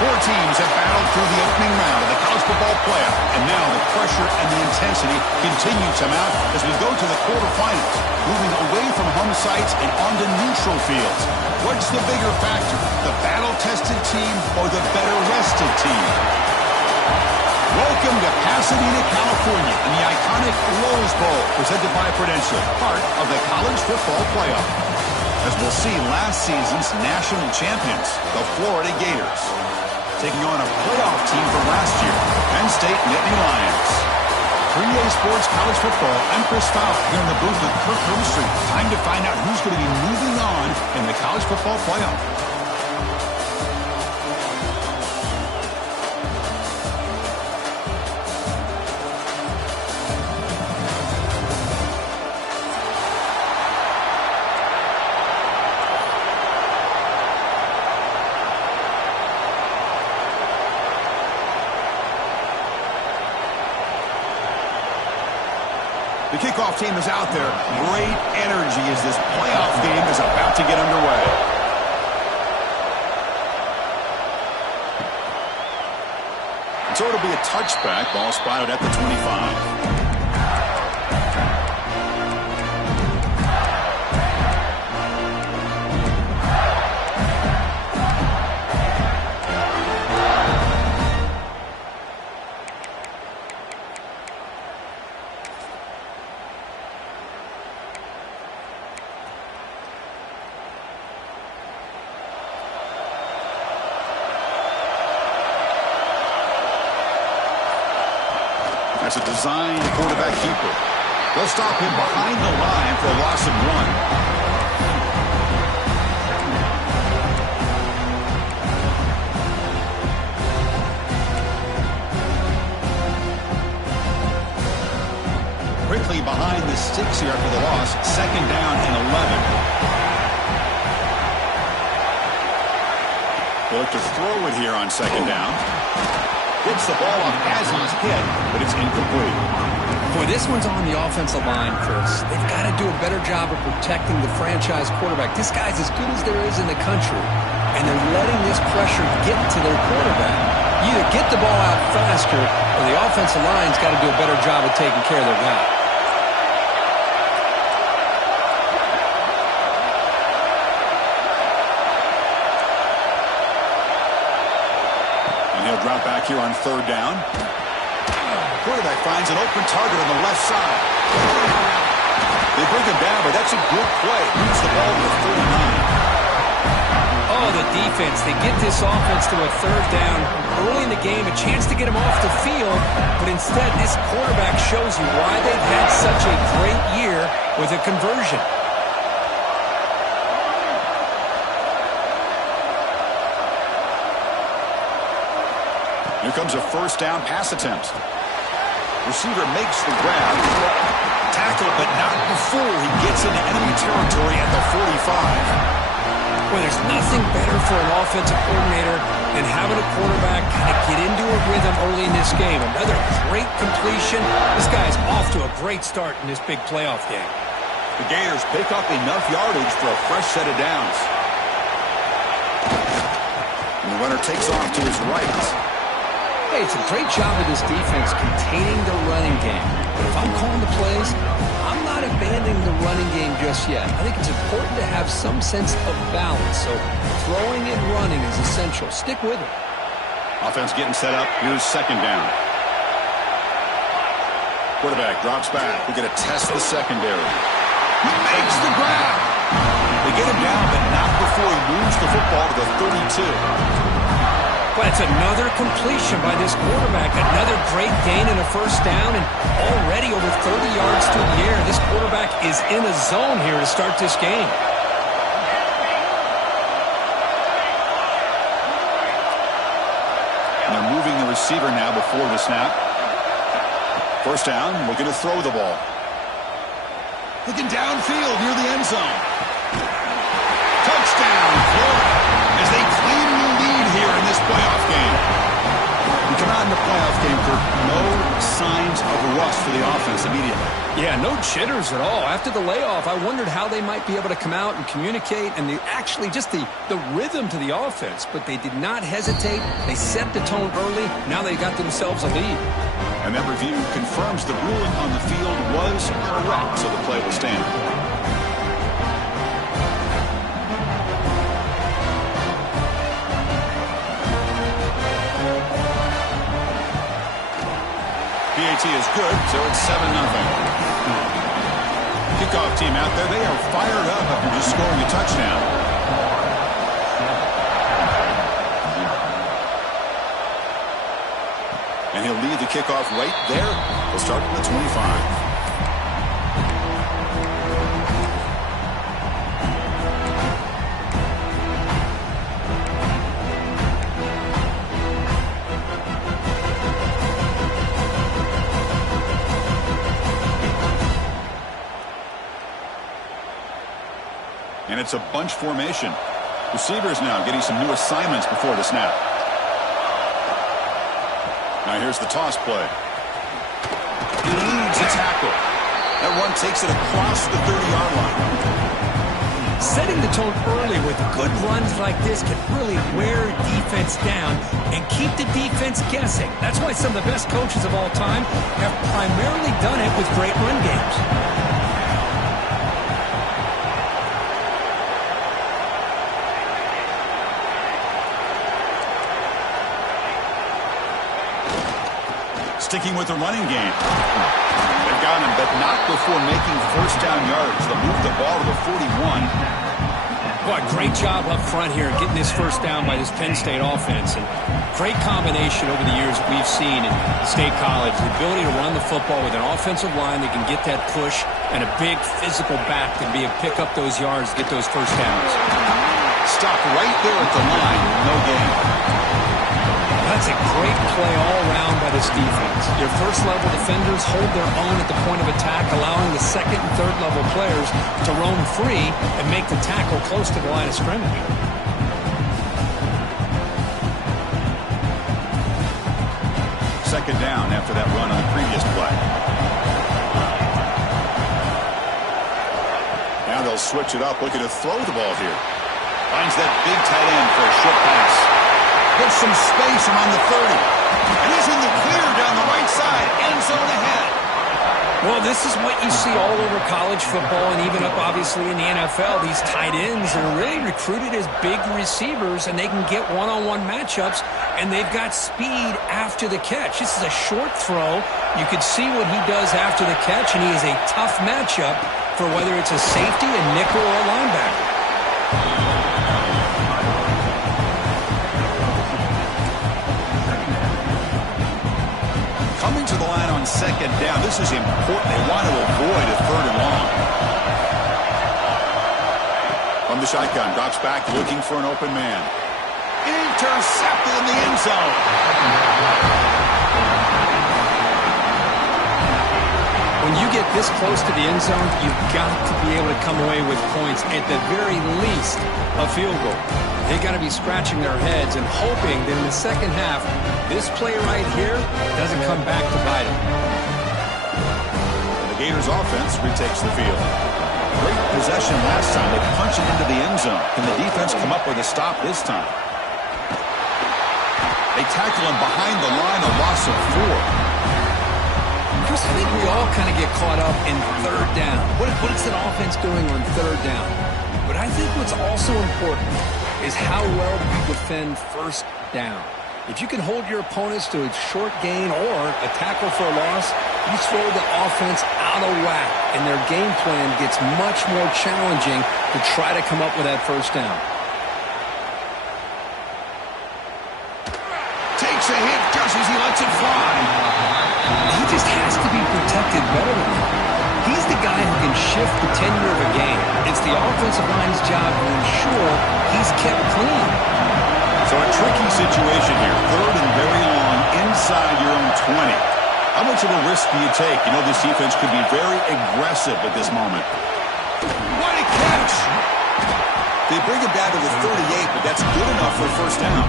Four teams have battled through the opening round of the college football playoff, and now the pressure and the intensity continue to mount as we go to the quarterfinals, moving away from home sites and onto neutral fields. What's the bigger factor, the battle-tested team or the better-rested team? Welcome to Pasadena, California, in the iconic Rose Bowl, presented by Prudential, part of the college football playoff. As we'll see, last season's national champions, the Florida Gators, taking on a playoff team from last year, Penn State Nittany Lions. 3A Sports College Football, I'm Chris Fowler here in the booth with Kirk Herbstreit. Time to find out who's going to be moving on in the college football playoff. The kickoff team is out there. Great energy as this playoff game is about to get underway. And so it'll be a touchback. Ball spotted at the 25. That's a designed quarterback keeper. They'll stop him behind the line for a loss of 1. Quickly behind the sticks here after the loss. Second down and 11. They look to throw it here on second down. Gets the ball off as he's hit, but it's incomplete. Boy, this one's on the offensive line, Chris. They've got to do a better job of protecting the franchise quarterback. This guy's as good as there is in the country, and they're letting this pressure get to their quarterback. You either get the ball out faster, or the offensive line's got to do a better job of taking care of their guy. Drop back here on third down. Quarterback finds an open target on the left side. They bring him down, but that's a good play. Moves the ball to the 39. Oh, the defense. They get this offense to a third down early in the game, a chance to get him off the field, but instead this quarterback shows you why they've had such a great year with a conversion. Here comes a first down pass attempt. Receiver makes the grab. Tackle, but not before he gets into enemy territory at the 45. Well, there's nothing better for an offensive coordinator than having a quarterback kind of get into a rhythm early in this game. Another great completion. This guy's off to a great start in this big playoff game. The Gators pick up enough yardage for a fresh set of downs. And the runner takes off to his right. Hey, it's a great job of this defense containing the running game. But if I'm calling the plays, I'm not abandoning the running game just yet. I think it's important to have some sense of balance. So throwing and running is essential. Stick with it. Offense getting set up. Here's second down. Quarterback drops back. We're going to test the secondary. He makes the grab. They get him down, but not before he moves the football to the 32. Well, it's another completion by this quarterback. Another great gain in a first down, and already over 30 yards through the air. This quarterback is in a zone here to start this game. And they're moving the receiver now before the snap. First down, looking to throw the ball. Looking downfield near the end zone. Touchdown, Florida, as they claim the lead here in this playoff game. We come out in the playoff game for no signs of rust for the offense immediately. Yeah, no jitters at all. After the layoff, I wondered how they might be able to come out and communicate and actually just the rhythm to the offense. But they did not hesitate. They set the tone early. Now they got themselves a lead. And that review confirms the ruling on the field was correct, so the play will stand. PAT is good, so it's 7-0. Kickoff team out there, they are fired up after just scoring a touchdown. And he'll lead the kickoff right there. He'll start from the 25. And it's a bunch formation. Receivers now getting some new assignments before the snap. Now here's the toss play. Eludes a tackle. That one takes it across the 30-yard line. Setting the tone early with good runs like this can really wear defense down and keep the defense guessing. That's why some of the best coaches of all time have primarily done it with great run games. Sticking with the running game. They've got him, but not before making first down yards. They'll move the ball to the 41. Boy, great job up front here getting this first down by this Penn State offense. And great combination over the years we've seen in State College. The ability to run the football with an offensive line that can get that push and a big physical back to be able to pick up those yards, get those first downs. Stop right there at the line. No gain. That's a great play all around by this defense. Your first-level defenders hold their own at the point of attack, allowing the second and third-level players to roam free and make the tackle close to the line of scrimmage. Second down after that run on the previous play. Now they'll switch it up, looking to throw the ball here. Finds that big tight end for a short pass. Gets some space around the 30. And he's in the clear down the right side. End zone ahead. Well, this is what you see all over college football and even up, obviously, in the NFL. These tight ends are really recruited as big receivers, and they can get one-on-one matchups, and they've got speed after the catch. This is a short throw. You could see what he does after the catch, and he is a tough matchup for whether it's a safety, a nickel, or a linebacker. Coming to the line on second down. This is important. They want to avoid a third and long. From the shotgun, drops back looking for an open man. Intercepted in the end zone. When you get this close to the end zone, you've got to be able to come away with points, at the very least, a field goal. They got to be scratching their heads and hoping that in the second half, this play right here doesn't come back to bite them. The Gators offense retakes the field. Great possession last time. They punch it into the end zone. Can the defense come up with a stop this time? They tackle him behind the line, a loss of 4. Chris, I think we all kind of get caught up in third down. What is an offense doing on third down? But I think what's also important is how well you defend first down. If you can hold your opponents to a short gain or a tackle for a loss, you throw the offense out of whack, and their game plan gets much more challenging to try to come up with that first down. Takes a hit just as he lets it fly. He just has to be protected better than that. He's the guy who can shift the tenure of a game. It's the offensive line's job to ensure he's kept clean. So a tricky situation here. Third and very long inside your own 20. How much of a risk do you take? You know this defense could be very aggressive at this moment. What a catch! They bring it down to the 38, but that's good enough for a first down.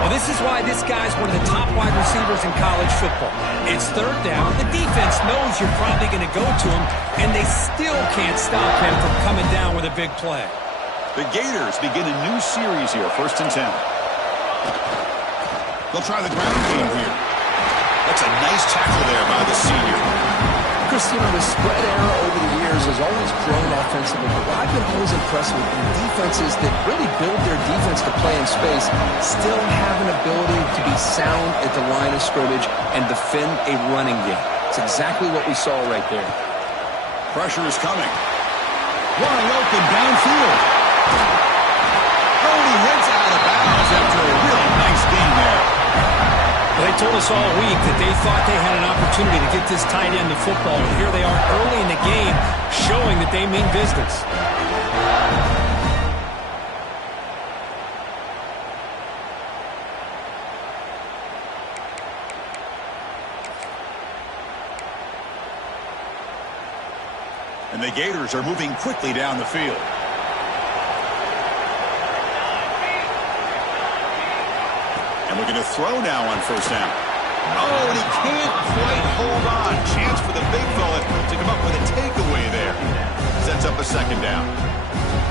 Well, this This is why this guy's one of the top wide receivers in college football. It's third down. The defense knows you're probably going to go to him, and they still can't stop him from coming down with a big play. The Gators begin a new series here, 1st and 10. They'll try the ground game here. That's a nice tackle there by the senior. Chris, you know, the spread era over the years has always grown offensively, but what I've been always impressed with in defenses that really build their defense to play in space still have an ability to be sound at the line of scrimmage and defend a running game. It's exactly what we saw right there. Pressure is coming. Wide open downfield. He heads out of bounds after a really nice game there. They told us all week that they thought they had an opportunity to get this tight end the football, and here they are early in the game showing that they mean business. And the Gators are moving quickly down the field. And looking to throw now on 1st down. Oh, and he can't quite hold on. Chance for the big fella to come up with a takeaway there. Sets up a 2nd down.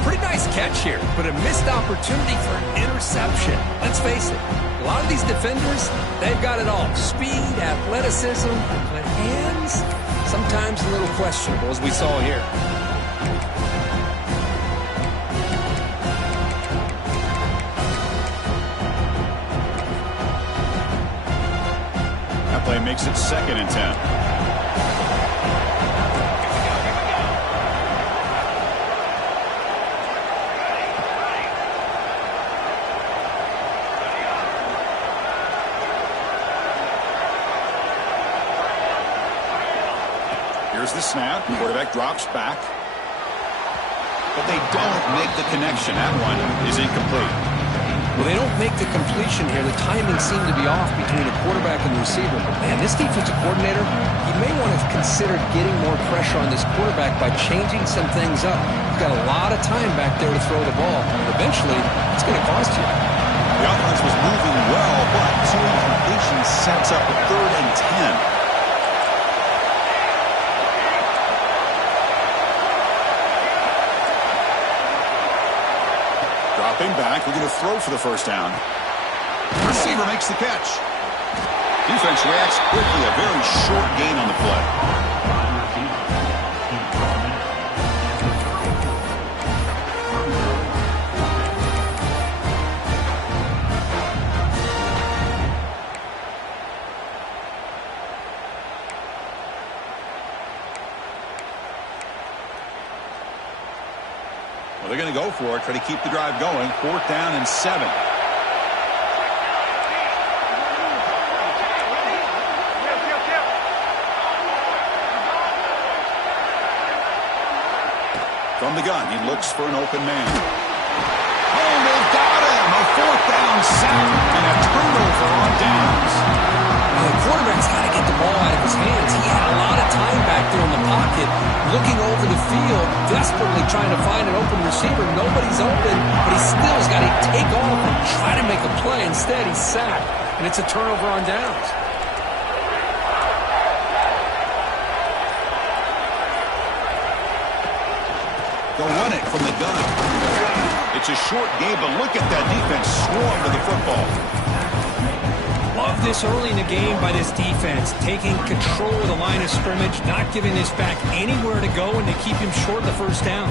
Pretty nice catch here, but a missed opportunity for an interception. Let's face it, a lot of these defenders, they've got it all. Speed, athleticism, but hands, sometimes a little questionable, as we saw here. Play makes it 2nd and 10. Here's the snap. Quarterback drops back. But they don't make the connection. That one is incomplete. Well, they don't make the completion here. The timing seemed to be off between the quarterback and the receiver. But, man, this defensive coordinator, he may want to consider getting more pressure on this quarterback by changing some things up. He's got a lot of time back there to throw the ball. Eventually, it's going to cost you. The offense was moving well, but 2 incompletions sets up a 3rd and 10. Back, we're going to throw for the 1st down. Receiver makes the catch. Defense reacts quickly. A very short gain on the play. Well, they're going to go for it, try to keep the drive going. 4th down and 7. From the gun, he looks for an open man. Oh, they've got him! A 4th down sack and a turnover on downs. Well, the quarterback's got to get the ball out of his hands. He had a lot of time back there in the pocket, looking over the field, desperately trying to find an open receiver. Nobody's open, but he still's got to take off and try to make a play. Instead, he's sacked, and it's a turnover on downs. They'll run it from the gun. It's a short game, but look at that defense swarm to the football. Love this early in the game by this defense, taking control of the line of scrimmage, not giving this back anywhere to go, and they keep him short of the 1st down.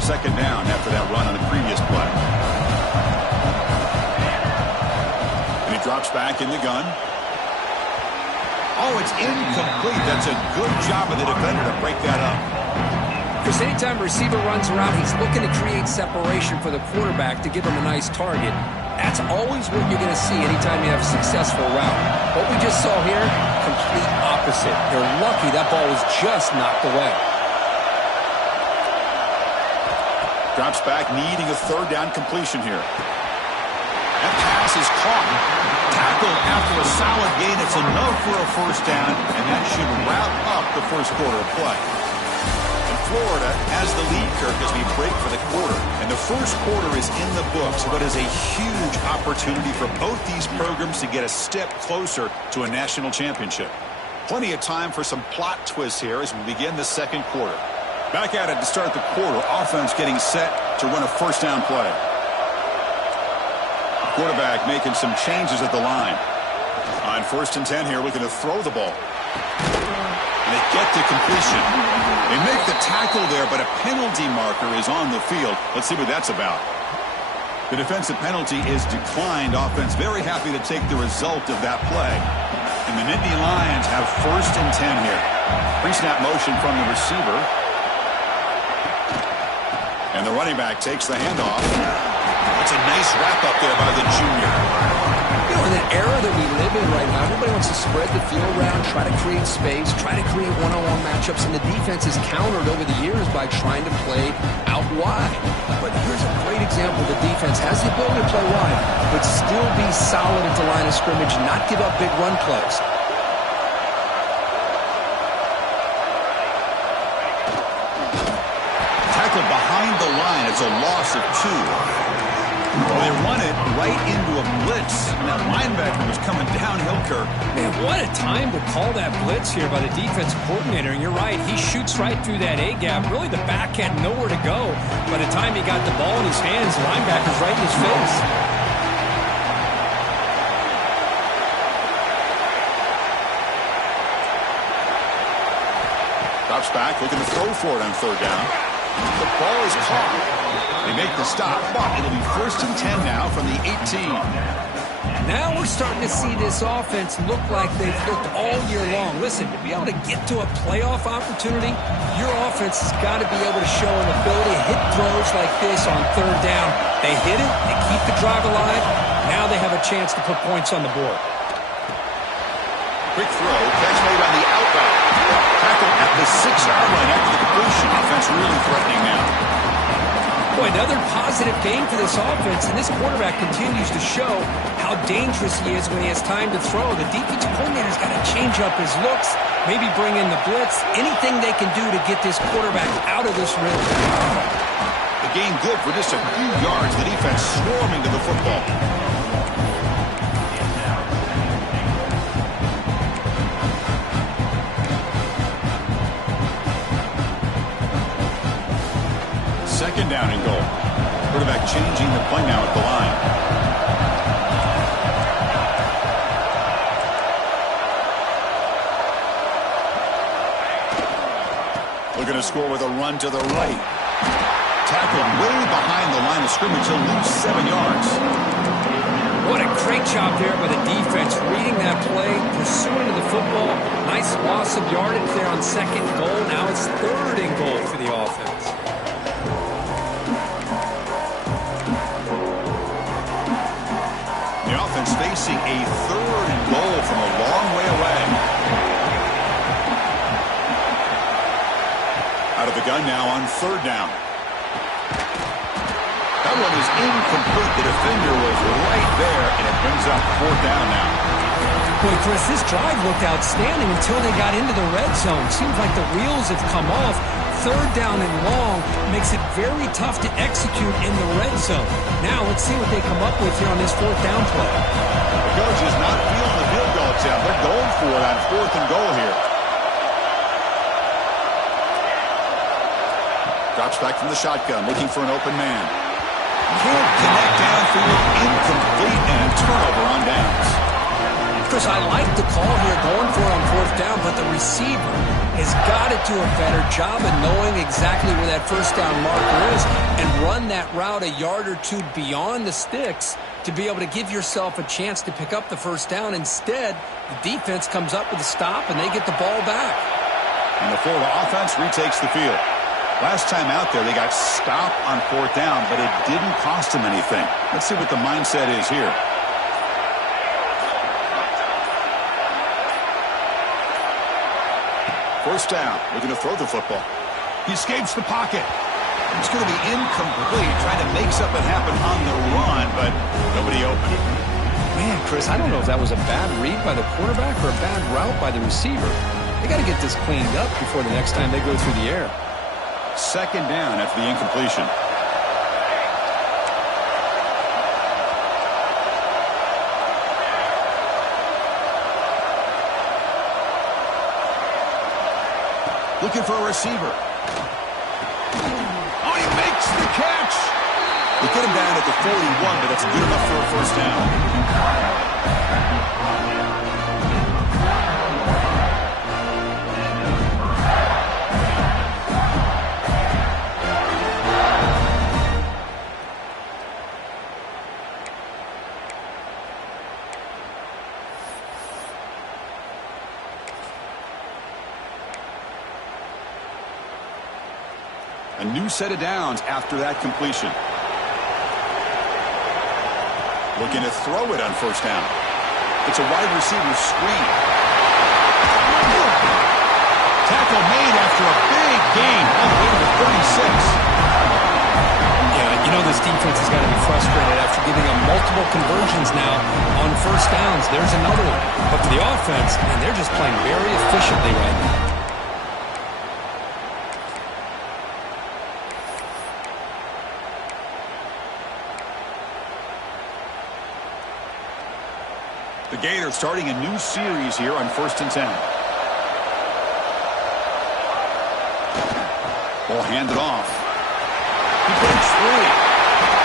Second down after that run on the previous play. And he drops back in the gun. Oh, it's incomplete. That's a good job of the defender to break that up. Because anytime a receiver runs around, he's looking to create separation for the quarterback to give him a nice target. That's always what you're going to see anytime you have a successful route. What we just saw here, complete opposite. They're lucky that ball was just knocked away. Drops back, needing a 3rd down completion here. That pass is caught. Tackled after a solid gain. It's enough for a 1st down, and that should wrap up the 1st quarter of play. And Florida has the lead, Kirk, as we break for the quarter. And the first quarter is in the books, but is a huge opportunity for both these programs to get a step closer to a national championship. Plenty of time for some plot twists here as we begin the second quarter. Back at it to start the quarter. Offense getting set to run a first down play. Quarterback making some changes at the line. On 1st and 10 here, looking to throw the ball. And they get to completion. They make the tackle there, but a penalty marker is on the field. Let's see what that's about. The defensive penalty is declined. Offense very happy to take the result of that play. And the Nittany Lions have 1st and 10 here. Pre-snap motion from the receiver. And the running back takes the handoff. That's a nice wrap-up there by the junior. You know, in an era that we live in right now, everybody wants to spread the field around, try to create space, try to create one-on-one matchups, and the defense is countered over the years by trying to play out wide. But here's a great example. The defense has the ability to play wide, but still be solid at the line of scrimmage, not give up big run plays. Tackled behind the line. It's a loss of 2. Well, they run it right into a blitz, and that linebacker was coming downhill, Kirk. Man, what a time to call that blitz here by the defensive coordinator. And you're right, he shoots right through that A-gap. Really, the back had nowhere to go. By the time he got the ball in his hands, the linebacker's right in his face. Drops back, looking to throw for it on 3rd down. The ball is caught. They make the stop, but it'll be 1st and 10 now from the 18. Now we're starting to see this offense look like they've looked all year long. Listen, to be able to get to a playoff opportunity, your offense has got to be able to show an ability to hit throws like this on 3rd down. They hit it, they keep the drive alive. Now they have a chance to put points on the board. Quick throw, catch made on the outright. Tackle at the 6-yard line after the completion. Offense really threatening now. Boy, another positive game for this offense, and this quarterback continues to show how dangerous he is when he has time to throw. The defensive coordinator's got to change up his looks, maybe bring in the blitz, anything they can do to get this quarterback out of this rhythm. The game good for just a few yards. The defense swarming to the football. Second down and goal. Quarterback changing the play now at the line. Looking to score with a run to the right. Tackled way behind the line of scrimmage. He'll lose 7 yards. What a great job there by the defense, reading that play, pursuing to the football. Nice loss of yardage there on 2nd goal. Now it's 3rd and goal for the offense. Facing a 3rd and goal from a long way away. Out of the gun now on 3rd down. That one is incomplete. The defender was right there, and it brings up 4th down now. Boy, Chris, this drive looked outstanding until they got into the red zone. Seems like the wheels have come off. 3rd down and long makes it very tough to execute in the red zone. Now let's see what they come up with here on this 4th down play. The coach is not feeling the field goal attempt. They're going for it on 4th and goal here. Drops back from the shotgun, looking for an open man. Can't connect downfield, incomplete, and a turnover on downs. Chris, I like the call here, going for it on 4th down, but the receiver has got to do a better job of knowing exactly where that 1st down marker is and run that route a yard or 2 beyond the sticks to be able to give yourself a chance to pick up the 1st down. Instead, the defense comes up with a stop, and they get the ball back. And the Florida offense retakes the field. Last time out there, they got stopped on 4th down, but it didn't cost them anything. Let's see what the mindset is here. First down, looking to throw the football. He escapes the pocket. It's going to be incomplete, trying to make something happen on the run, but nobody open. Man, Chris, I don't know if that was a bad read by the quarterback or a bad route by the receiver. They got to get this cleaned up before the next time they go through the air. Second down after the incompletion. Looking for a receiver. Oh, he makes the catch. They get him down at the 41, but that's good enough for a first down. A new set of downs after that completion. Looking to throw it on first down. It's a wide receiver screen. Tackle made after a big gain all the way to the 36. Yeah, you know this defense has got to be frustrated after giving them multiple conversions now on first downs. There's another one. But for the offense, man, they're just playing very efficiently right now. The Gators starting a new series here on 1st and 10. Ball handed off. He breaks free.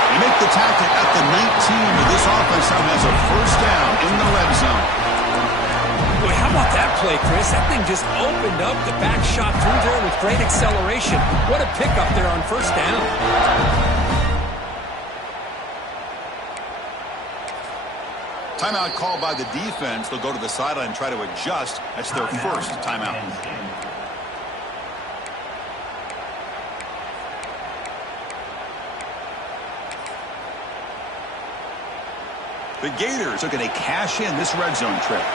They make the tackle at the 19, but this offense now has a first down in the red zone. Boy, how about that play, Chris? That thing just opened up. The back shot through there with great acceleration. What a pickup there on first down. Timeout called by the defense. They'll go to the sideline and try to adjust. That's their first timeout. The Gators are going to cash in this red zone trip.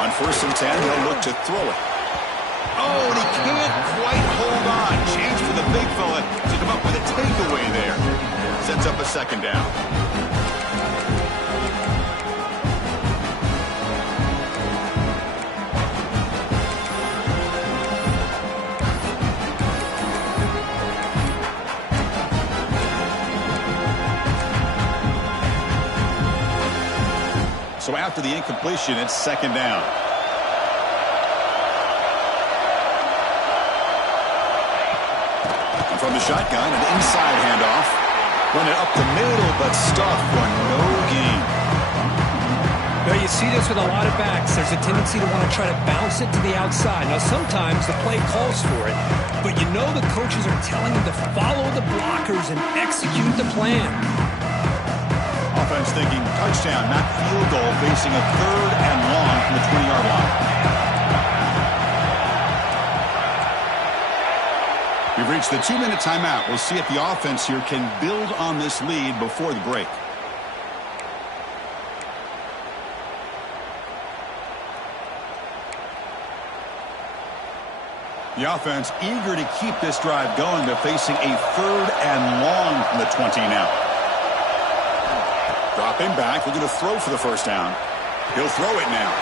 On 1st and 10, they'll look to throw it. Oh, and he can't quite hold on. Chance for the big fella to come up with a takeaway there. Sets up a second down. So after the incompletion, it's second down. From the shotgun, an inside handoff. Run it up the middle, but stuffed for no gain. Well, you see this with a lot of backs. There's a tendency to want to try to bounce it to the outside. Now, sometimes the play calls for it, but you know the coaches are telling them to follow the blockers and execute the plan. Offense thinking touchdown, not field goal, facing a 3rd and long from the 20-yard line. We've reached the 2-minute timeout. We'll see if the offense here can build on this lead before the break. The offense eager to keep this drive going. They're facing a 3rd and long from the 20 now. Dropping back, looking to throw for the first down. He'll throw it now.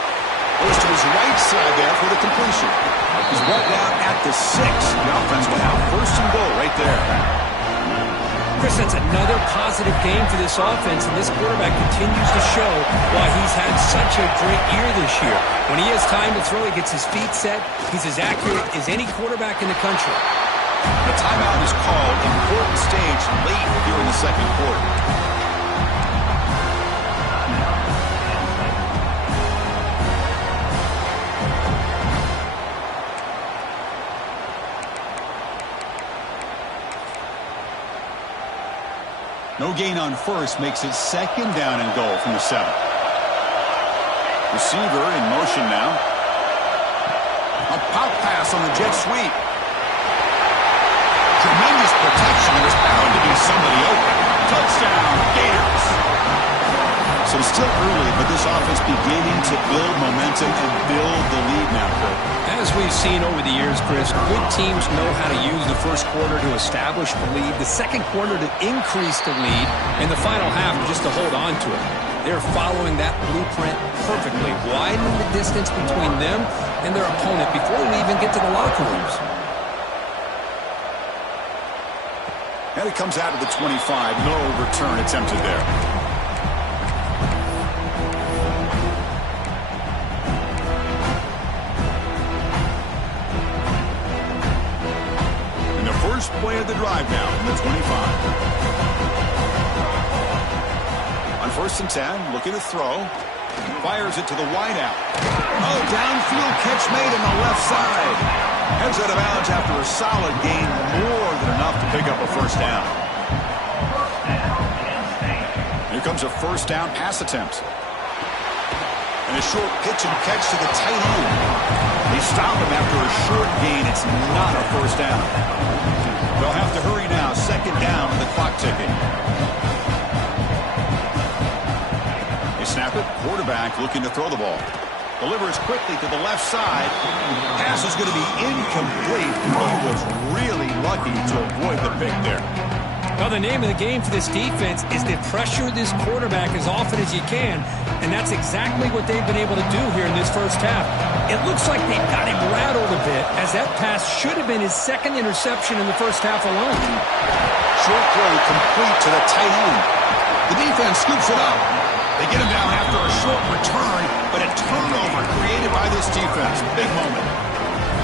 Goes to his right side there for the completion. He's brought down at the 6. The offense will have 1st and goal right there. Chris, that's another positive game for this offense, and this quarterback continues to show why he's had such a great year this year. When he has time to throw, he gets his feet set. He's as accurate as any quarterback in the country. The timeout is called. Important stage late here in the second quarter. No gain on first makes it second down and goal from the 7. Receiver in motion now. A pop pass on the jet sweep. Tremendous protection. There's bound to be somebody open. Touchdown, Gators. So still early, but this offense beginning to build momentum and build the lead now, Kurt. As we've seen over the years, Chris, good teams know how to use the first quarter to establish the lead, the second quarter to increase the lead, and the final half just to hold on to it. They're following that blueprint perfectly, widening the distance between them and their opponent before we even get to the locker rooms. And it comes out of the 25. No return attempted there. And the first play of the drive now in the 25. On 1st and 10, looking to throw. Fires it to the wideout. Oh, downfield catch made on the left side. Heads out of bounds after a solid gain, more than enough to pick up a first down. Here comes a first down pass attempt. And a short pitch and catch to the tight end. They stop him after a short gain. It's not a first down. They'll have to hurry now. 2nd down with the clock ticking. They snap it. Quarterback looking to throw the ball. Delivers quickly to the left side. Pass is going to be incomplete. He was really lucky to avoid the pick there. Well, the name of the game for this defense is to pressure this quarterback as often as you can, and that's exactly what they've been able to do here in this first half. It looks like they've got him rattled a bit, as that pass should have been his 2nd interception in the first half alone. Short throw complete to the tight end. The defense scoops it up. They get him down after a short return, but a turnover created by this defense. Big moment.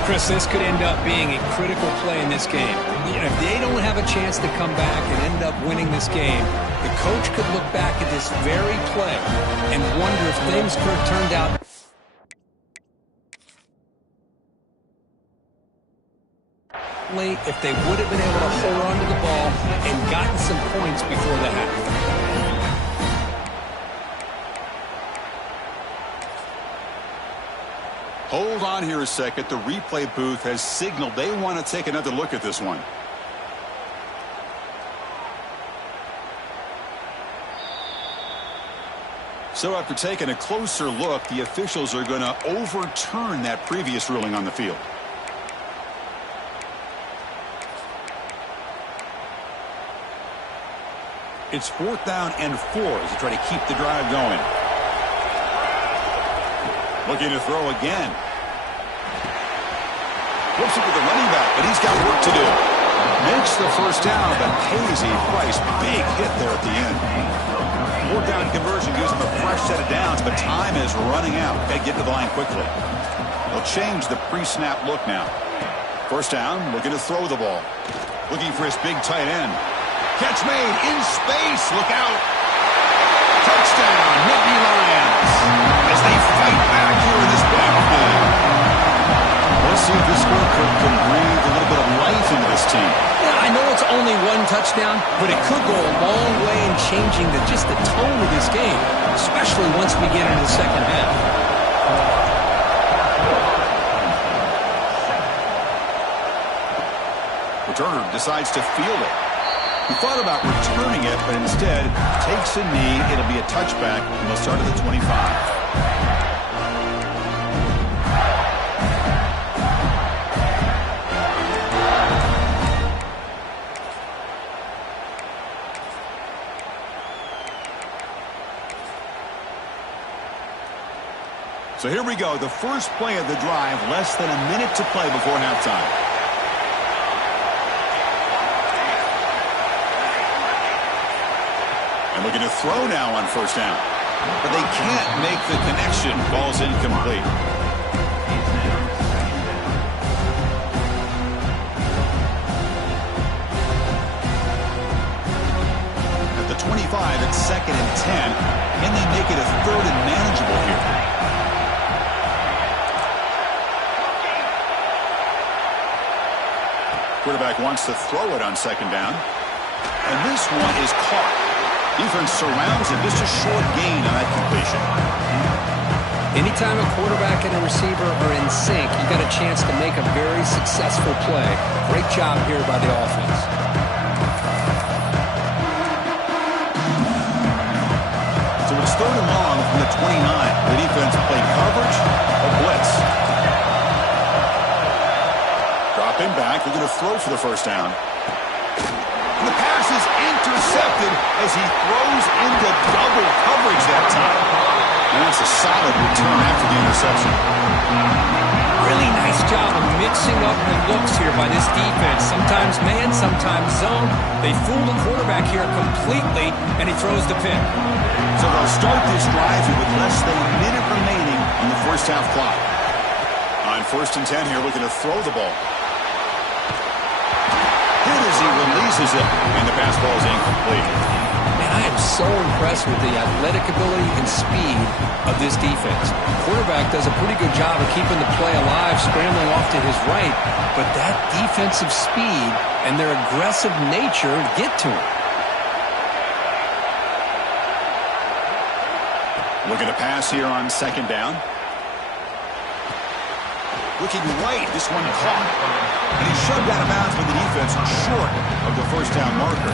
Chris, this could end up being a critical play in this game. If they don't have a chance to come back and end up winning this game, the coach could look back at this very play and wonder if things could have turned out if they would have been able to hold on to the ball and gotten some points before the half. Hold on here a second. The replay booth has signaled they want to take another look at this one. So after taking a closer look, the officials are going to overturn that previous ruling on the field. It's 4th down and 4 as they try to keep the drive going. Looking to throw again. Flips it with the running back, but he's got work to do. Makes the first down, but pays a price. Big hit there at the end. 4th down conversion gives him a fresh set of downs, but time is running out. Got to get to the line quickly. They'll change the pre-snap look now. 1st down, looking to throw the ball. Looking for his big tight end. Catch made in space. Look out. Touchdown, Nittany Lions. As they fight back here in this ball game. Let's see if this score can breathe a little bit of life into this team. Yeah, I know it's only 1 touchdown, but it could go a long way in changing just the tone of this game, especially once we get into the second half. Returner decides to field it. He thought about returning it, but instead takes a knee. It'll be a touchback, and they'll start at the 25. So here we go, the first play of the drive, less than a minute to play before halftime. And looking to throw now on 1st down. But they can't make the connection. Ball's incomplete. At the 25, it's 2nd and 10. Can they make it a 3rd and manageable here? Quarterback wants to throw it on 2nd down. And this one is caught. Defense surrounds it. Just a short gain on that completion. Anytime a quarterback and a receiver are in sync, you got a chance to make a very successful play. Great job here by the offense. So it's 3rd and long from the 29. The defense played coverage or blitz. Dropping back. They're going to throw for the 1st down. The pass is intercepted as he throws into double coverage that time. And that's a solid return after the interception. Really nice job of mixing up the looks here by this defense. Sometimes man, sometimes zone. They fool the quarterback here completely, and he throws the pick. So they'll start this drive with less than a minute remaining on the first half clock. On 1st and 10 here, looking to throw the ball. Hit as he releases it, and the pass ball is incomplete. Man, I am so impressed with the athletic ability and speed of this defense. The quarterback does a pretty good job of keeping the play alive, scrambling off to his right, but that defensive speed and their aggressive nature get to him. Looking to pass here on 2nd down. Looking right, this one caught. And he's shoved out of bounds by the defense short of the first down marker.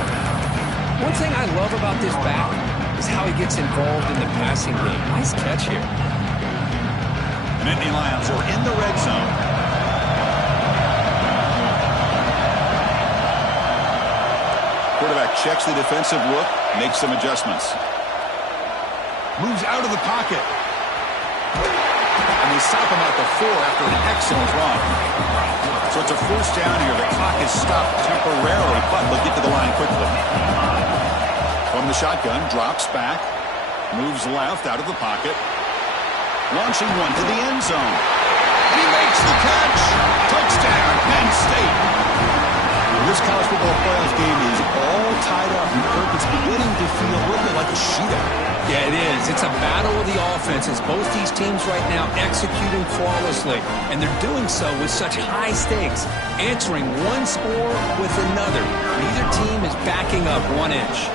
One thing I love about this back is how he gets involved in the passing game. Nice catch here. And Nittany Lions are in the red zone. Quarterback checks the defensive look, makes some adjustments. Moves out of the pocket. And they stop him at the 4 after an excellent run. So it's a first down here. The clock is stopped temporarily, but they'll get to the line quickly. From the shotgun, drops back, moves left out of the pocket. Launching one to the end zone. He makes the catch. Touchdown, Penn State. This college football playoff game is all tied up. Kirk, it's beginning to feel a little bit like a shootout. Yeah, it is. It's a battle of the offenses. Both these teams right now executing flawlessly, and they're doing so with such high stakes, answering one score with another. Neither team is backing up 1 inch.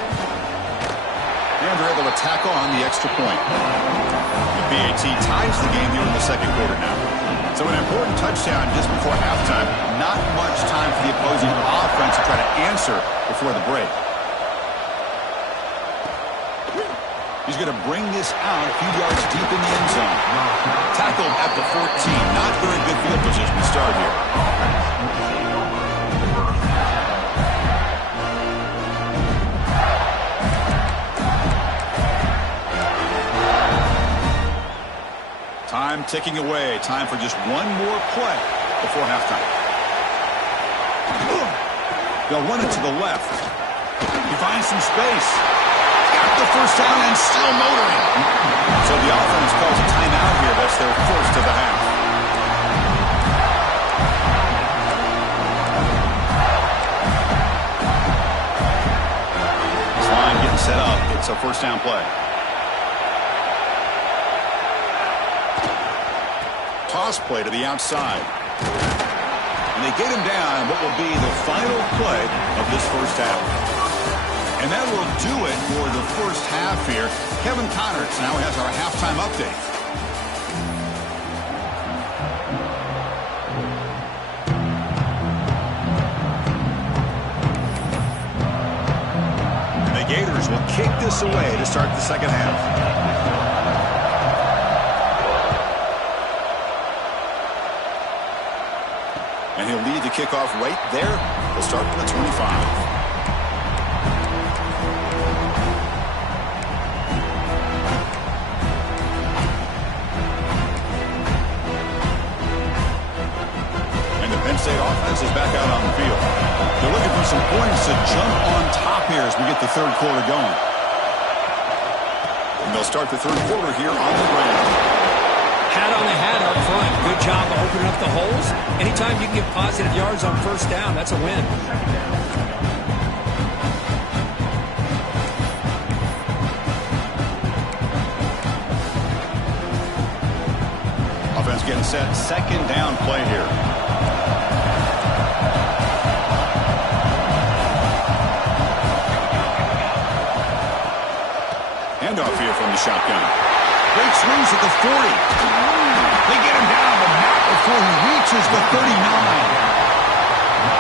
And they're able to tackle on the extra point. The BAT ties the game here in the 2nd quarter now. So an important touchdown just before halftime. Not much time for the opposing offense to try to answer before the break. He's going to bring this out a few yards deep in the end zone. Tackled at the 14. Not very good field position to start here. Time ticking away. Time for just one more play before halftime. They'll run it to the left. He finds some space. Got the first down and still motoring. So the offense calls a timeout here. That's their first of the half. This line getting set up. It's a first down play. Toss play to the outside. And they get him down what will be the final play of this first half. And that will do it for the first half here. Kevin Connerts now has our halftime update. And the Gators will kick this away to start the second half. And he'll lead the kickoff right there. He'll start from the 25. State offense is back out on the field. They're looking for some points to jump on top here as we get the 3rd quarter going. And they'll start the 3rd quarter here on the ground. Hat on the hat up front. Good job of opening up the holes. Anytime you can get positive yards on first down, that's a win. Offense getting set. 2nd down play here. Handoff here from the shotgun. Great swings at the 40. They get him down, but not before he reaches the 39.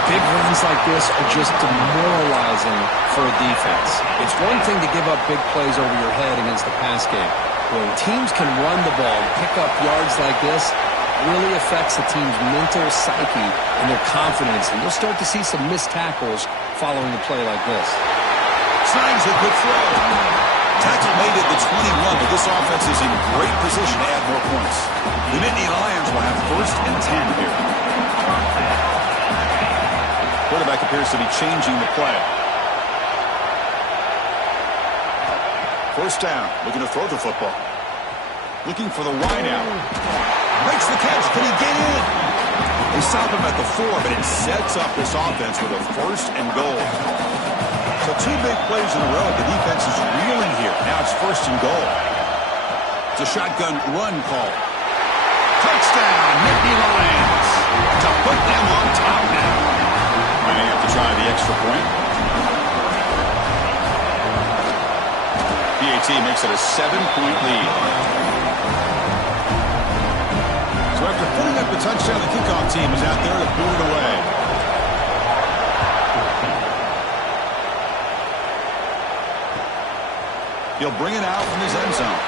Big runs like this are just demoralizing for a defense. It's one thing to give up big plays over your head against the pass game. When teams can run the ball and pick up yards like this, it really affects the team's mental psyche and their confidence. And you'll start to see some missed tackles following a play like this. Signs a good throw. Tackle made at the 21, but this offense is in great position to add more points. The Nittany Lions will have 1st and 10 here. Quarterback appears to be changing the play. 1st down, looking to throw the football. Looking for the wide out. Makes the catch. Can he get in? They stop him at the 4, but it sets up this offense with a 1st and goal. So 2 big plays in a row. The defense is reeling here. Now it's 1st and goal. It's a shotgun run call. Touchdown, Nittany Lions. To put them on top now. Might have to try the extra point. PAT makes it a 7-point lead. So after putting up the touchdown, the kickoff team is out there to boot it away. He'll bring it out from his end zone.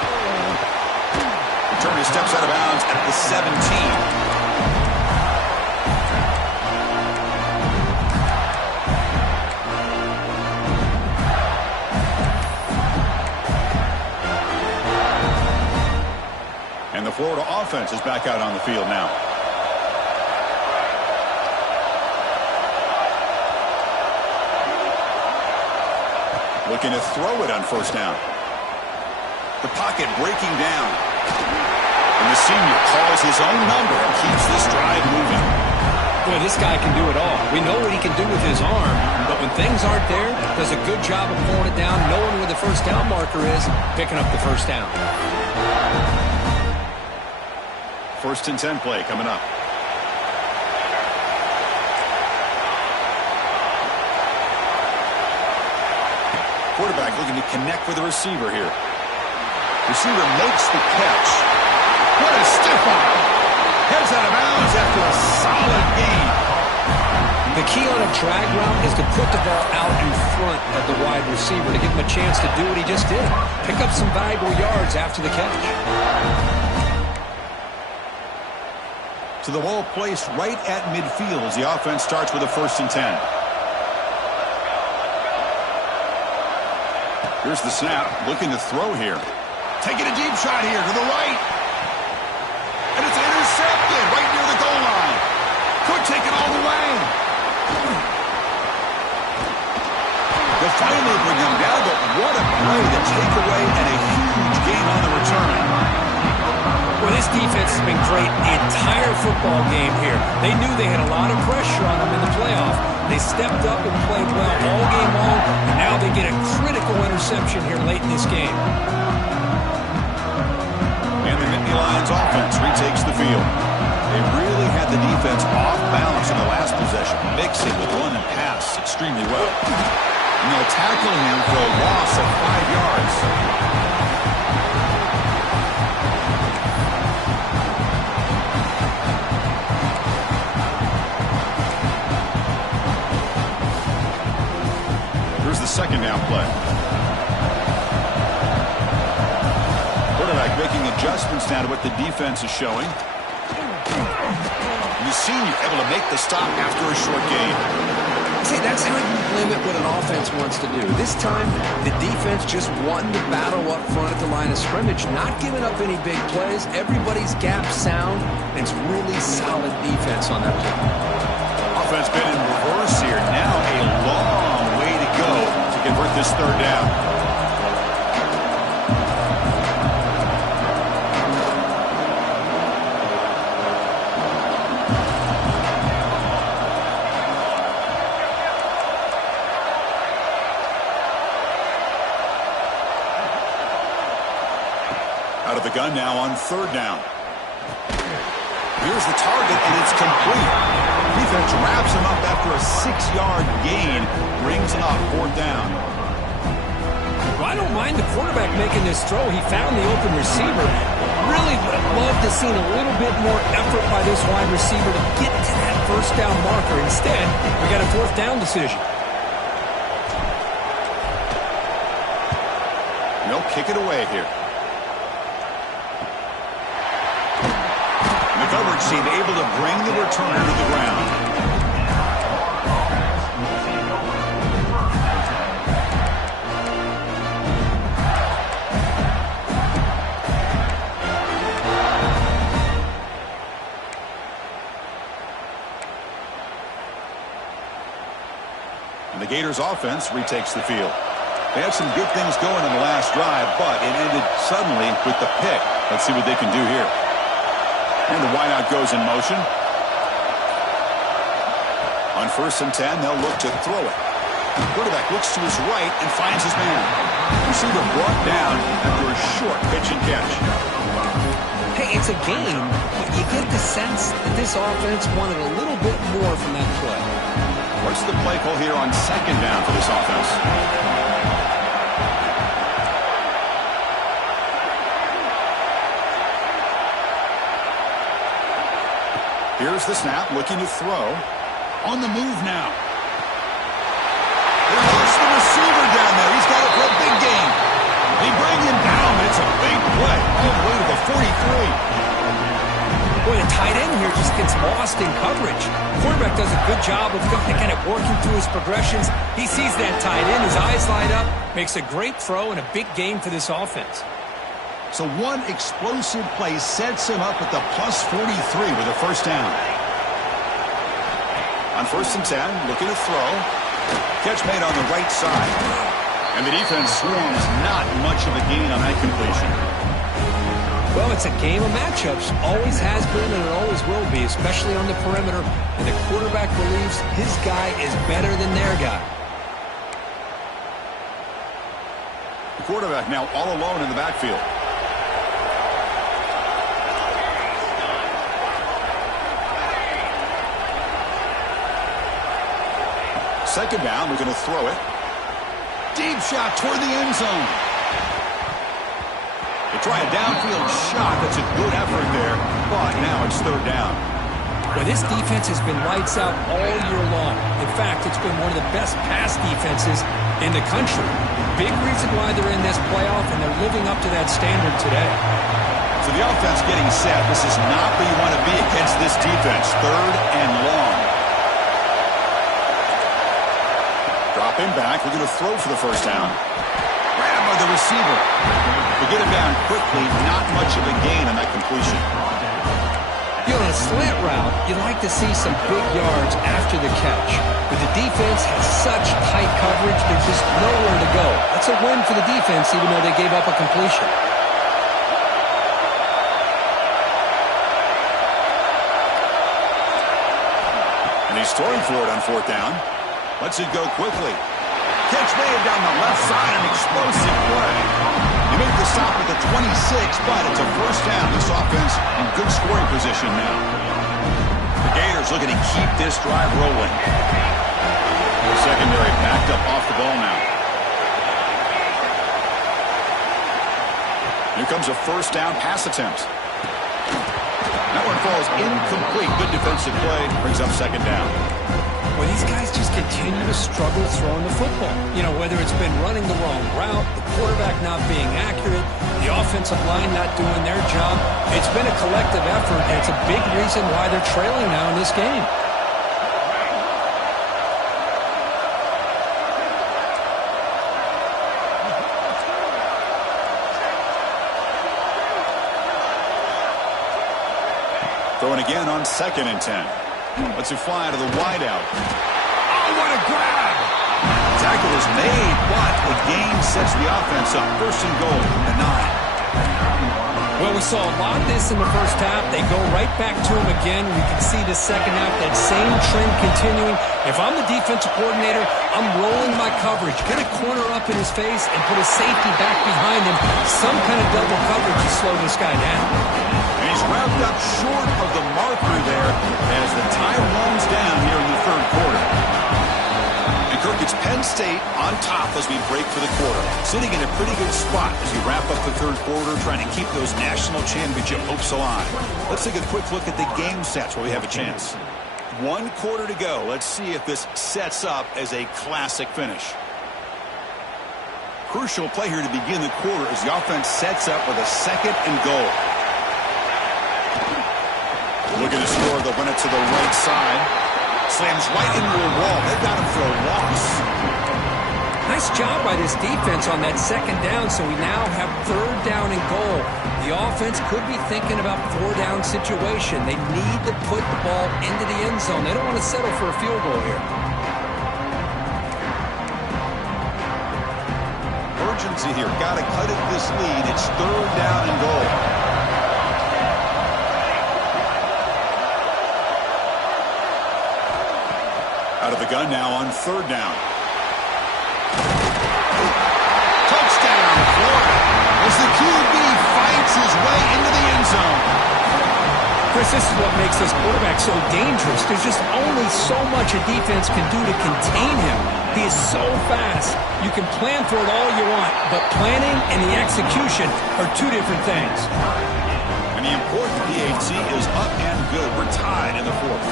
Return, steps out of bounds at the 17. And the Florida offense is back out on the field now. Looking to throw it on 1st down. The pocket breaking down. And the senior calls his own number and keeps this drive moving. Boy, this guy can do it all. We know what he can do with his arm, but when things aren't there, does a good job of pulling it down, knowing where the 1st down marker is, picking up the 1st down. 1st and 10 play coming up. Quarterback looking to connect with the receiver here. Receiver makes the catch. What a stiff arm. Heads out of bounds after a solid gain. The key on a drag route is to put the ball out in front of the wide receiver to give him a chance to do what he just did. Pick up some valuable yards after the catch. So the ball placed right at midfield as the offense starts with a 1st and 10. Here's the snap, looking to throw here. Taking a deep shot here to the right. And it's intercepted right near the goal line. Could take it all the way. They'll finally bring him down, but what a play to take away and a huge gain on the return. Well, this defense has been great the entire football game here. They knew they had a lot of pressure on them in the playoff. They stepped up and played well all game long, and now they get a critical interception here late in this game. And the Nittany Lions offense retakes the field. They really had the defense off balance in the last possession, mixing with run and pass extremely well. And they'll tackle him for a loss of 5 yards. Here's the 2nd down play. Quarterback making adjustments now to what the defense is showing. And the senior able to make the stop after a short gain. See, that's how you limit what an offense wants to do. This time, the defense just won the battle up front at the line of scrimmage, not giving up any big plays. Everybody's gap sound, and it's really solid defense on that play. Offense been in reverse here. Now a long way to go to convert this 3rd down. Out of the gun now on 3rd down. Here's the target, and it's complete. Defense wraps him up after a 6-yard gain, brings him up 4th down. Well, I don't mind the quarterback making this throw. He found the open receiver. Really would have loved to seen a little bit more effort by this wide receiver to get to that 1st down marker. Instead, we got a 4th down decision. They'll kick it away here. The coverage team able to bring the returner to the ground. The Gators offense retakes the field. They had some good things going on the last drive, but it ended suddenly with the pick. Let's see what they can do here. And the wideout goes in motion. On 1st and 10, they'll look to throw it. The quarterback looks to his right and finds his man. Receiver brought down after a short pitch and catch. Hey, it's a game, but you get the sense that this offense wanted a little bit more from that play. What's the play call here on 2nd down for this offense? Here's the snap, looking to throw. On the move now. They lost the receiver down there. He's got it for a big game. They bring him down. It's a big play all the way to the 43. Boy, the tight end here just gets lost in coverage. The quarterback does a good job of kind of working through his progressions. He sees that tight end. His eyes light up. Makes a great throw and a big game for this offense. So one explosive play sets him up at the plus 43 with a 1st down. On 1st and 10, looking to throw. Catch made on the right side. And the defense swarms, not much of a gain on that completion. Well, it's a game of matchups. Always has been and it always will be, especially on the perimeter. And the quarterback believes his guy is better than their guy. The quarterback now all alone in the backfield. Second down, we're going to throw it. Deep shot toward the end zone. They try a downfield shot. That's a good effort there, but now it's 3rd down. Well, this defense has been lights out all year long. In fact, it's been one of the best pass defenses in the country. Big reason why they're in this playoff, and they're living up to that standard today. So the offense getting set. This is not where you want to be against this defense. 3rd and long. Dropping back. We're going to throw for the 1st down. Grabbed by the receiver. We get him down quickly. Not much of a gain on that completion. You know, on a slant route, you like to see some big yards after the catch. But the defense has such tight coverage, there's just nowhere to go. That's a win for the defense, even though they gave up a completion. And he's throwing for it on 4th down. Lets it go quickly. Catch made down the left side, an explosive play. They make the stop at the 26, but it's a 1st down. This offense in good scoring position now. The Gators looking to keep this drive rolling. The secondary backed up off the ball now. Here comes a 1st down pass attempt. That one falls incomplete. Good defensive play. Brings up 2nd down. Well, these guys just continue to struggle throwing the football. You know, whether it's been running the wrong route, the quarterback not being accurate, the offensive line not doing their job. It's been a collective effort, and it's a big reason why they're trailing now in this game. Throwing again on 2nd and 10. Lets it fly to the wideout. Oh, what a grab! Tackle is made, but the gain sets the offense up. 1st and goal from the 9. Well, we saw a lot of this in the 1st half. They go right back to him again. We can see the 2nd half, that same trend continuing. If I'm the defensive coordinator, I'm rolling my coverage. Get a corner up in his face and put a safety back behind him. Some kind of double coverage to slow this guy down. He's wrapped up short of the marker there as the time runs down here in the 3rd quarter. And Kirk, it's Penn State on top as we break for the quarter. Sitting in a pretty good spot as we wrap up the 3rd quarter, trying to keep those national championship hopes alive. Let's take a quick look at the game sets where we have a chance. 1 quarter to go. Let's see if this sets up as a classic finish. Crucial play here to begin the quarter as the offense sets up with a 2nd and goal. Looking to score, they'll run it to the right side. Slams right into a wall. They've got him for a loss. Nice job by this defense on that 2nd down, so we now have 3rd down and goal. The offense could be thinking about 4-down situation. They need to put the ball into the end zone. They don't want to settle for a field goal here. urgency here. Got to cut it this lead. It's 3rd down and goal. Out of the gun now on 3rd down. Touchdown, Florida. As the QB fights his way into the end zone. Chris, this is what makes this quarterback so dangerous. There's just only so much a defense can do to contain him. He is so fast. You can plan for it all you want, but planning and the execution are 2 different things. And the important PAT is up and good. We're tied in the 4th.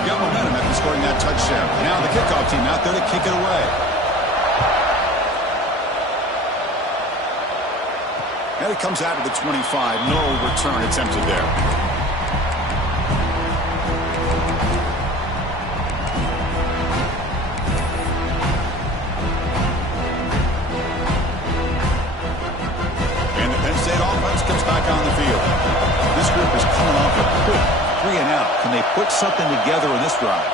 We got momentum after scoring that touchdown. Now the kickoff team out there to kick it away. And it comes out of the 25. No return attempted there. And the Penn State offense comes back on the field. This group is coming off a quick 3 and out. Can they put something together in this drive?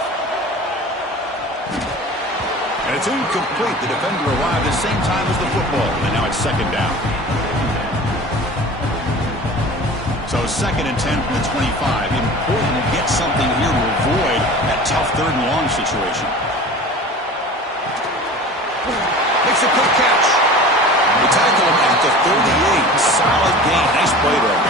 And it's incomplete. The defender arrived at the same time as the football. And now it's 2nd down. So 2nd and 10 from the 25. Important to get something here to avoid that tough 3rd and long situation. Makes a quick catch. The tackle at the 38. Solid gain. Nice play there.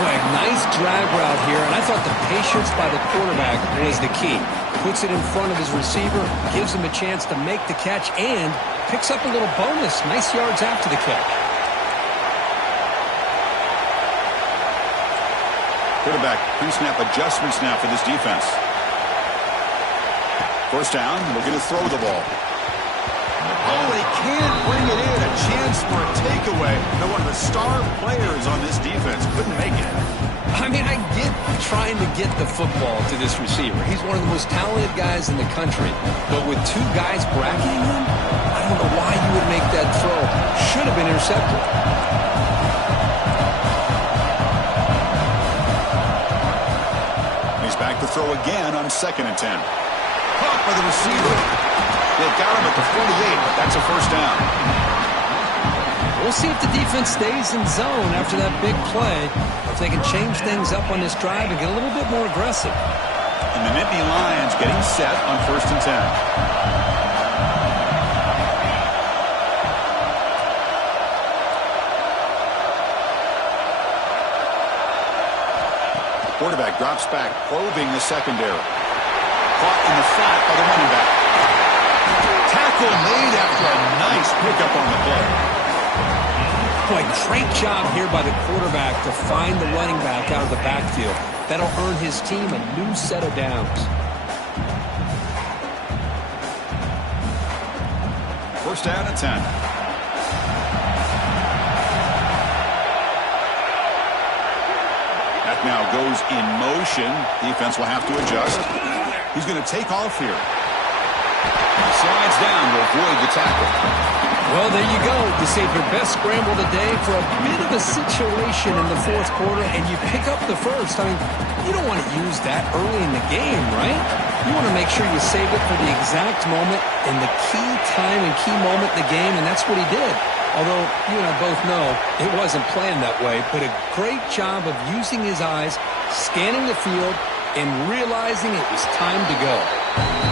Boy, nice drag route here, and I thought the patience by the quarterback was the key. Puts it in front of his receiver, gives him a chance to make the catch, and picks up a little bonus. Nice yards after the catch. Quarterback pre-snap adjustments now for this defense. 1st down, looking to throw the ball. Oh, they can't bring it in. A chance for a takeaway. They're one of the star players on this defense. Couldn't make it. I mean, I get trying to get the football to this receiver. He's one of the most talented guys in the country. But with 2 guys bracketing him, I don't know why you would make that throw. Should have been intercepted. He's back to throw again on 2nd and 10. Caught by the receiver. They got him at the 48, but that's a 1st down. We'll see if the defense stays in zone after that big play, or if they can change things up on this drive and get a little bit more aggressive. And the Nittany Lions getting set on 1st and 10. Quarterback drops back, probing the secondary. Caught in the flat by the running back. Tackle made after a nice pickup on the play. Boy, great job here by the quarterback to find the running back out of the backfield. That'll earn his team a new set of downs. 1st down and 10. That now goes in motion. Defense will have to adjust. He's going to take off here. Slides down to avoid the tackle. Well, there you go. You save your best scramble today for a bit of a situation in the 4th quarter, and you pick up the 1st. I mean, you don't want to use that early in the game, right? You want to make sure you save it for the exact moment and the key time and key moment in the game, and that's what he did. Although you and I both know it wasn't planned that way, but a great job of using his eyes, scanning the field, and realizing it was time to go.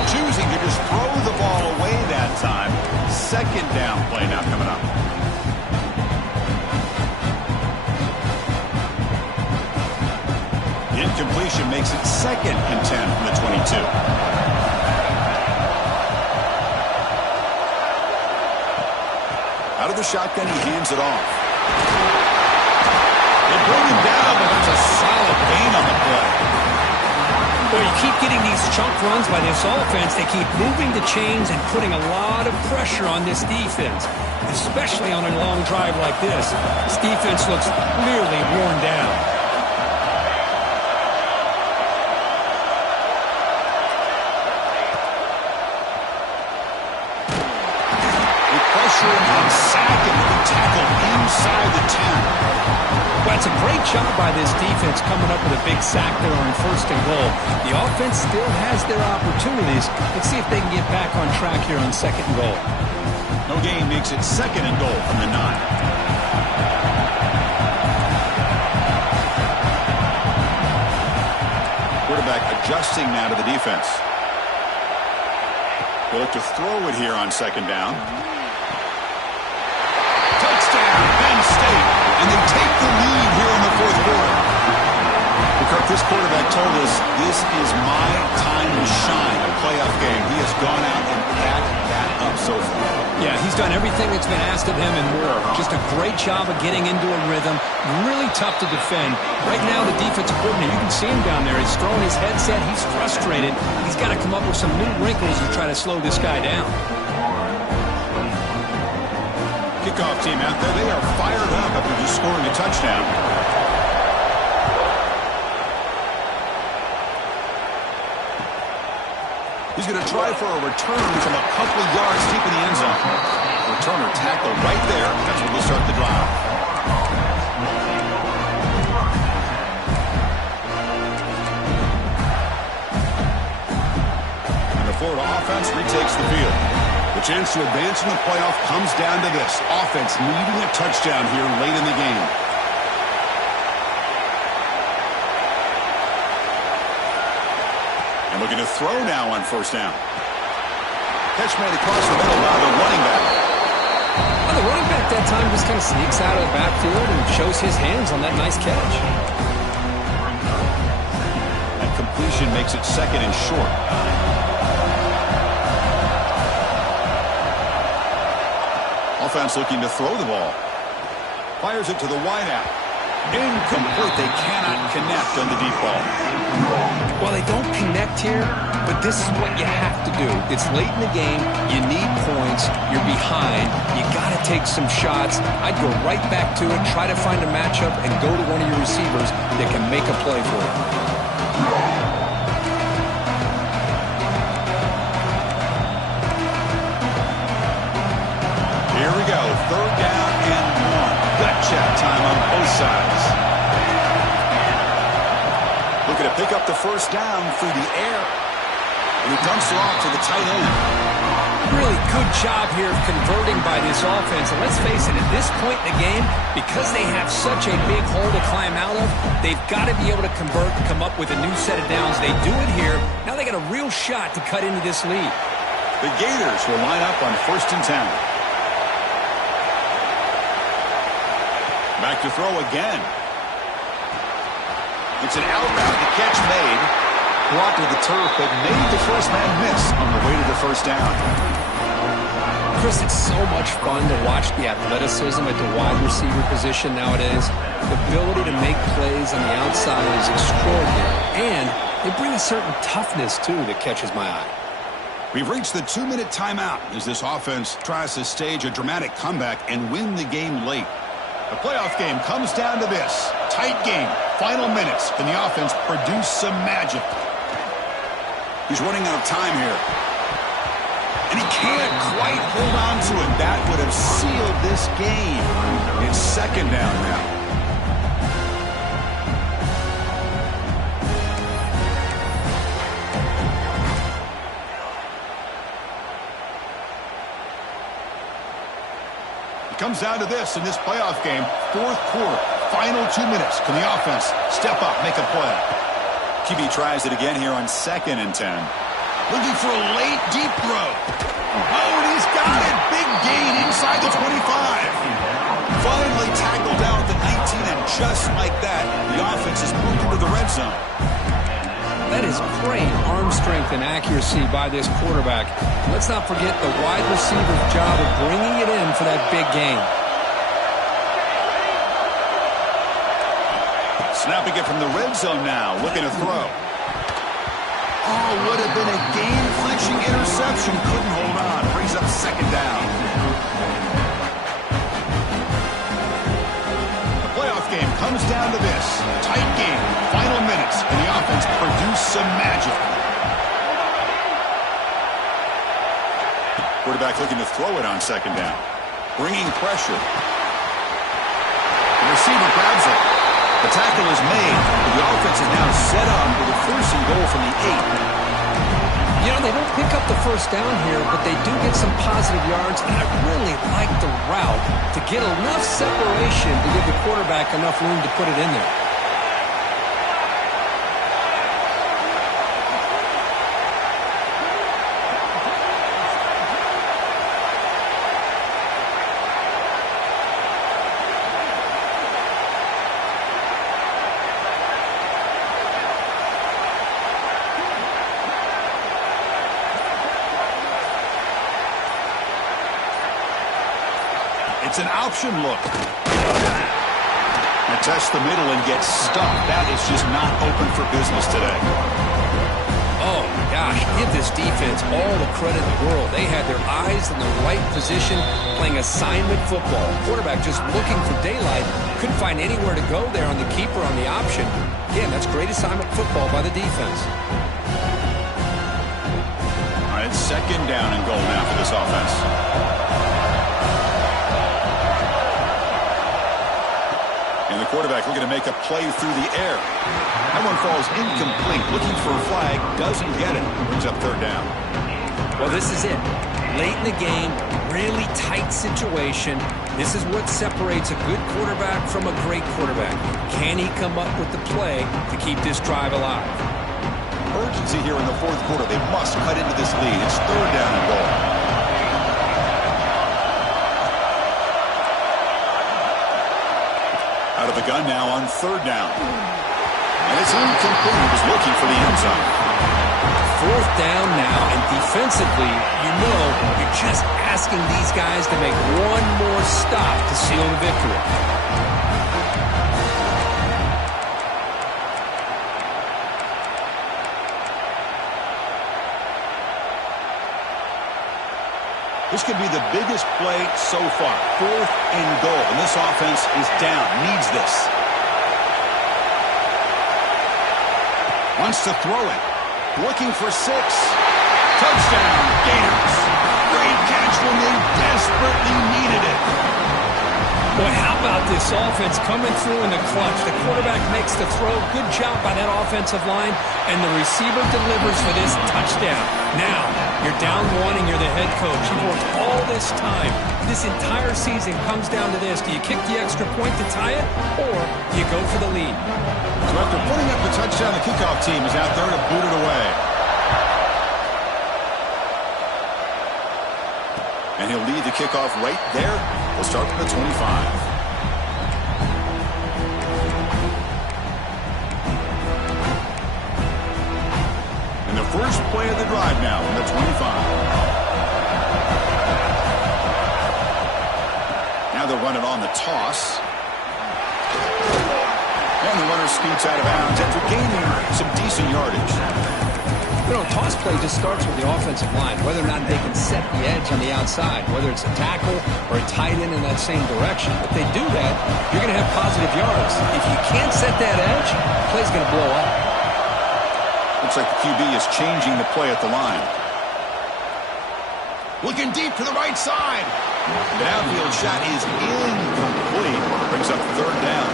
Choosing to just throw the ball away that time. 2nd down play now coming up. Incompletion makes it 2nd and 10 from the 22. Out of the shotgun, he hands it off. They bring him down, but that's a solid gain on the play. Well, you keep getting these chunk runs by this offense. They keep moving the chains and putting a lot of pressure on this defense, especially on a long drive like this. This defense looks clearly worn down. They pressure him and sack him with a tackle inside the 10. Well, it's a great job by this defense coming up with a big sack there on 1st and goal. The offense still has their opportunities. Let's see if they can get back on track here on 2nd and goal. No gain makes it 2nd and goal from the 9. Quarterback adjusting now to the defense. They'll look to throw it here on 2nd down. Touchdown, Penn State. And they take the lead here in the 4th quarter. Kirk, this quarterback told us this is my time to shine, a playoff game. He has gone out and packed that up so far. Yeah, he's done everything that's been asked of him and more. Just a great job of getting into a rhythm. Really tough to defend. Right now, the defensive coordinator, you can see him down there. He's throwing his headset. He's frustrated. He's got to come up with some new wrinkles to try to slow this guy down. Kickoff team out there. They are fired up after just scoring a touchdown. He's going to try for a return from a couple of yards deep in the end zone. Returner tackle right there. That's where we'll start the drive. And the Florida offense retakes the field. The chance to advance in the playoff comes down to this. Offense needing a touchdown here late in the game. Looking to throw now on 1st down. Catch made across the middle by the running back. Well, the running back that time just kind of sneaks out of the backfield and shows his hands on that nice catch. That completion makes it 2nd and short. Offense looking to throw the ball. Fires it to the wideout. Incomplete. They cannot connect on the deep ball. Well, they don't connect here, but this is what you have to do. It's late in the game. You need points. You're behind. You got to take some shots. I'd go right back to it, try to find a matchup, and go to one of your receivers that can make a play for you. Here we go. 3rd down and 1. Gut check time on both sides. Looking to pick up the 1st down through the air. And he dumps it off to the tight end. Really good job here of converting by this offense. And let's face it, at this point in the game, because they have such a big hole to climb out of, they've got to be able to convert and come up with a new set of downs. They do it here. Now they got a real shot to cut into this lead. The Gators will line up on 1st and 10. Back to throw again. It's an out route. The catch made. Brought to the turf, but made the first man miss on the way to the 1st down. Chris, it's so much fun to watch the athleticism at the wide receiver position nowadays. The ability to make plays on the outside is extraordinary. And they bring a certain toughness, too, that catches my eye. We've reached the 2-minute timeout as this offense tries to stage a dramatic comeback and win the game late. The playoff game comes down to this. Tight game. Final minutes. Can the offense produce some magic? He's running out of time here. And he can't quite hold on to it. That would have sealed this game. It's 2nd down now. Comes down to this in this playoff game. 4th quarter, final 2 minutes. Can the offense step up, make a play? QB tries it again here on 2nd and 10. Looking for a late deep throw. Oh, and he's got it. Big gain inside the 25. Finally tackled down at the 19, and just like that, the offense has moved into the red zone. That is great arm strength and accuracy by this quarterback. Let's not forget the wide receiver's job of bringing it in for that big gain. Snapping it from the red zone now, looking to throw. Oh, would have been a game-clinching interception. Couldn't hold on. Brings up 2nd down. The playoff game comes down to this. Tight game. Final minutes. And the offense produce some magic. Quarterback looking to throw it on 2nd down. Bringing pressure. The receiver grabs it. The tackle is made. The offense is now set up with a 1st and goal from the 8. You know, they don't pick up the first down here, but they do get some positive yards, and I really like the route to get enough separation to give the quarterback enough room to put it in there. It's an option look. They test the middle and get stuck. That is just not open for business today. Oh, my gosh. Give this defense all the credit in the world. They had their eyes in the right position playing assignment football. Quarterback just looking for daylight. Couldn't find anywhere to go there on the keeper on the option. Again, that's great assignment football by the defense. All right, it's second down and goal now for this offense. And the quarterback looking to make a play through the air. That one falls incomplete. Looking for a flag. Doesn't get it. Brings up third down. Well, this is it. Late in the game, really tight situation. This is what separates a good quarterback from a great quarterback. Can he come up with the play to keep this drive alive? Urgency here in the fourth quarter. They must cut into this lead. It's third down and goal. Out of the gun now on third down. And it's incomplete. He was looking for the end zone. Fourth down now, and defensively, you know, you're just asking these guys to make one more stop to seal the victory. This could be the biggest play so far. Fourth and goal. And this offense is down. Needs this. Wants to throw it. Looking for 6. Touchdown, Gators. Great catch when they desperately needed it. Boy, how about this offense coming through in the clutch? The quarterback makes the throw. Good job by that offensive line. And the receiver delivers for this touchdown. Now, you're down 1 and you're the head coach. You've worked all this time. This entire season comes down to this. Do you kick the extra point to tie it, or do you go for the lead? So after putting up the touchdown, the kickoff team is out there to boot it away. And he'll lead the kickoff right there. We'll start from the 25. First play of the drive now from the 25. Now they'll run it on the toss. And the runner scoots out of bounds after gaining some decent yardage. You know, toss play just starts with the offensive line, whether or not they can set the edge on the outside, whether it's a tackle or a tight end in that same direction. If they do that, you're going to have positive yards. If you can't set that edge, the play's going to blow up. Looks like the QB is changing the play at the line. Looking deep to the right side. The downfield shot is incomplete. Brings up third down.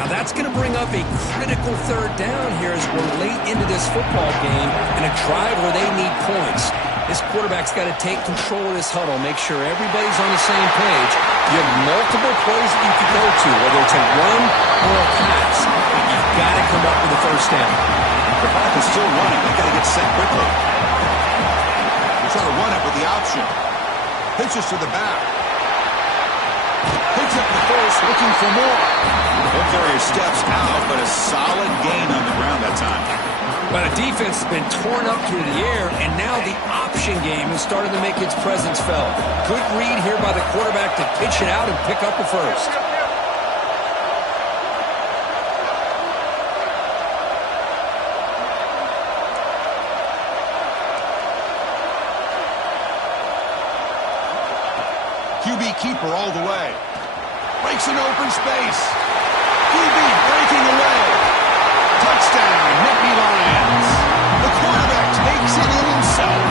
Now that's going to bring up a critical third down here as we're late into this football game and a drive where they need points. This quarterback's got to take control of this huddle, make sure everybody's on the same page. You have multiple plays that you can go to, whether it's a run or a pass. You've got to come up with a first down. The clock is still running. They've got to get set quickly. They're trying to run it with the option. Pitches to the back. Picks up the first, looking for more. The carrier steps out, but a solid gain on the ground that time. But the defense has been torn up through the air, and now the option game has started to make its presence felt. Good read here by the quarterback to pitch it out and pick up the first. QB keeper all the way. Breaks an open space. QB breaking away. Touchdown, Nittany Lions. The quarterback takes it in himself.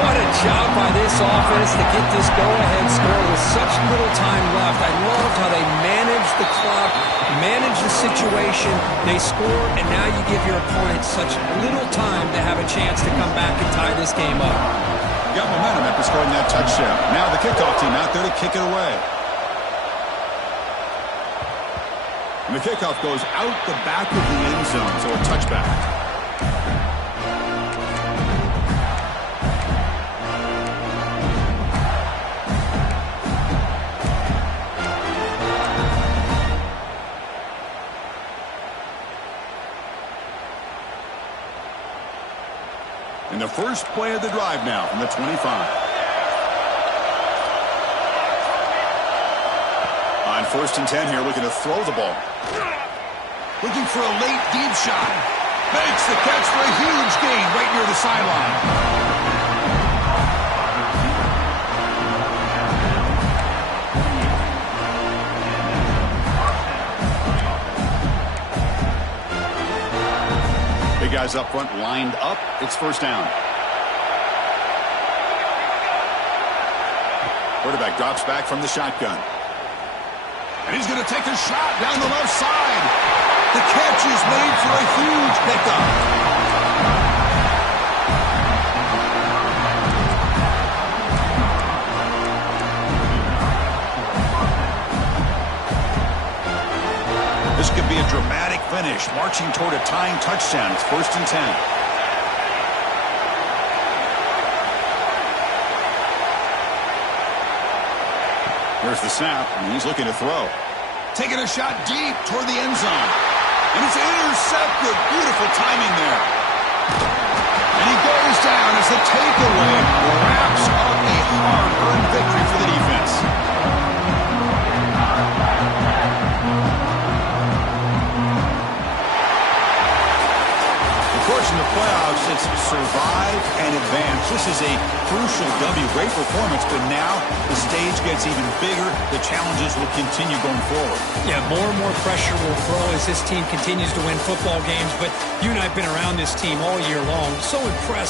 What a job by this offense to get this go-ahead score with such little time left. I loved how they managed the clock, manage the situation, they score, and now you give your opponent such little time to have a chance to come back and tie this game up. Got momentum after scoring that touchdown. Now the kickoff team out there to kick it away. And the kickoff goes out the back of the end zone, so a touchback. And the first play of the drive now from the 25. On 1st and 10 here, looking to throw the ball. Looking for a late deep shot. Makes the catch for a huge gain right near the sideline. Guys up front lined up. It's first down. Quarterback drops back from the shotgun. And he's going to take a shot down the left side. The catch is made for a huge pickup. This could be a dramatic finish, marching toward a tying touchdown. It's 1st and 10. Here's the snap, and he's looking to throw. Taking a shot deep toward the end zone. And it's intercepted. Beautiful timing there. And he goes down as the takeaway wraps up a hard-earned victory for the defense. Of course, in the playoffs, it's survive and advance. This is a crucial W. Great performance, but now the stage gets even bigger. The challenges will continue going forward. Yeah, more and more pressure will grow as this team continues to win football games. But you and I have been around this team all year long. So impressed